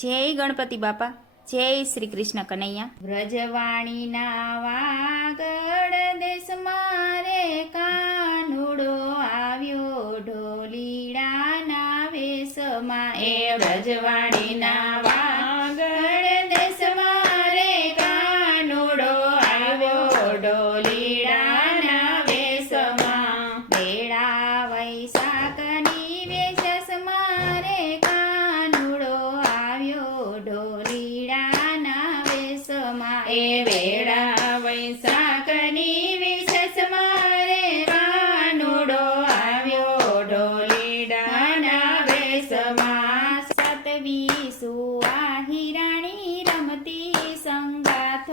જય ગણપતિ બાપા, જય શ્રી કૃષ્ણ કનૈયા. વ્રજવાણીના વાગડ દેશ મારે કાનુડો આવ્યો, ઢોલીડાના વેશમાં. એ વ્રજવાણીના વાગડ દેશ મારે કાનુડો આવ્યો ઢોલીડાના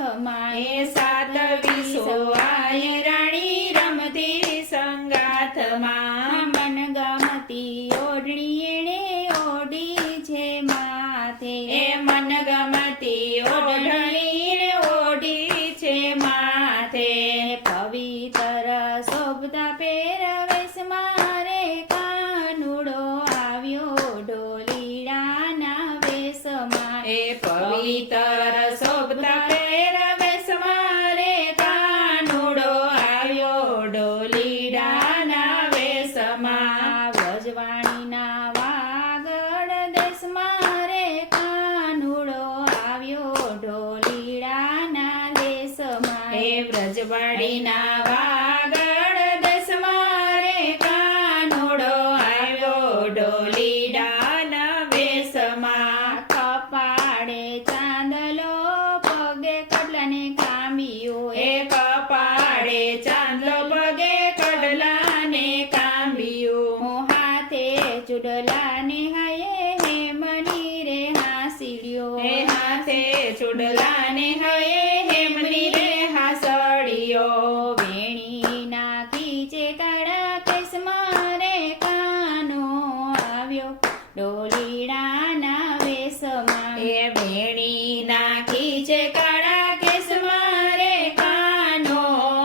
સંગાથમાં એ સાતવી સુવાહી રાણી રમતી સંગાથમાં મન ગમતી ઓઢણી એણે ઓઢી છે માથે. એ મન ગમતી ઓઢણી ઓઢી છે માથે. પવિત્ર શોભતા પહેરવેશ મારે કાનુડો આવ્યો ડોલીડાના વેશમાં. એ પવિત્ર એ વ્રજવાણીના વાગડ દેશ મારે આવ્યો ડોલીડાના વેશમાં કપાળે ચાંદલો, પગે કડલાને કામ્યો, એ કપાળે ચાંદલો, પગે કડલાને કામ્યો. હાથે ચુડલાને હાયે હે મની રે હાસીડ્યો. હે હાથે ચુડલાને હયે છે કાળા કેસ મારે કાનો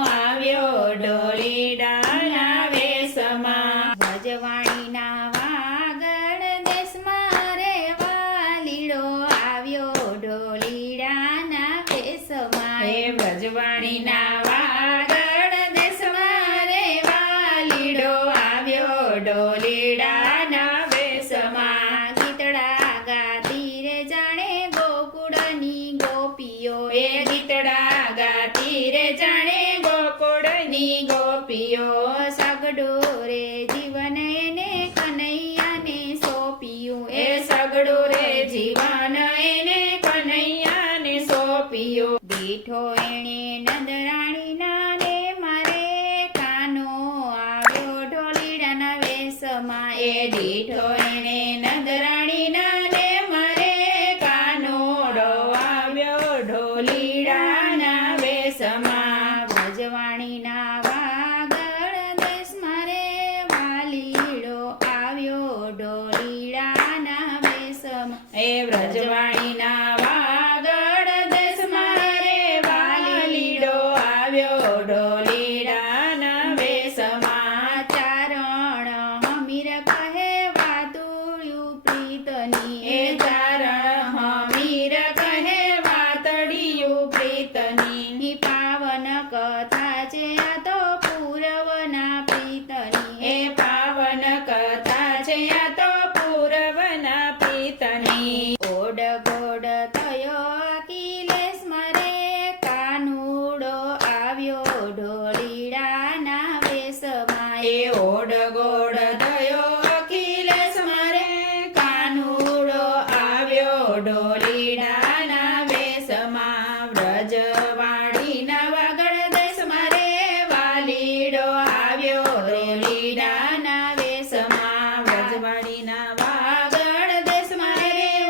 આવ્યો ડોલીડાના વેશમાં. ભજવાણીના વાગડ દેશ મારે વાલીડો આવ્યો ઢોલીડાના વેસમાં એ ભજવાણીના વાગડ ગોપીઓ સગડો રે જીવન એને કનૈયાને સોંપ્યું. એ સગડો રે જીવન એને કનૈયાને સોંપ્યું. દીઠો એણે નંદરાણીના ને મારે કાનો આવ્યો ઢોલીડાના વેશમાં. એ દીઠો એણે નંદરાણીના એ વ્રજવાણીના આવ્યો.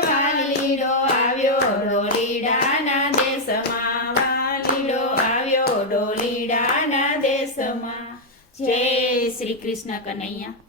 વાલીડો વાલીડો ઢોલીડાના દેશમાં વાલીડો આવ્યો. ડોલીડાના દેશમાં જય શ્રી કૃષ્ણ કનૈયા.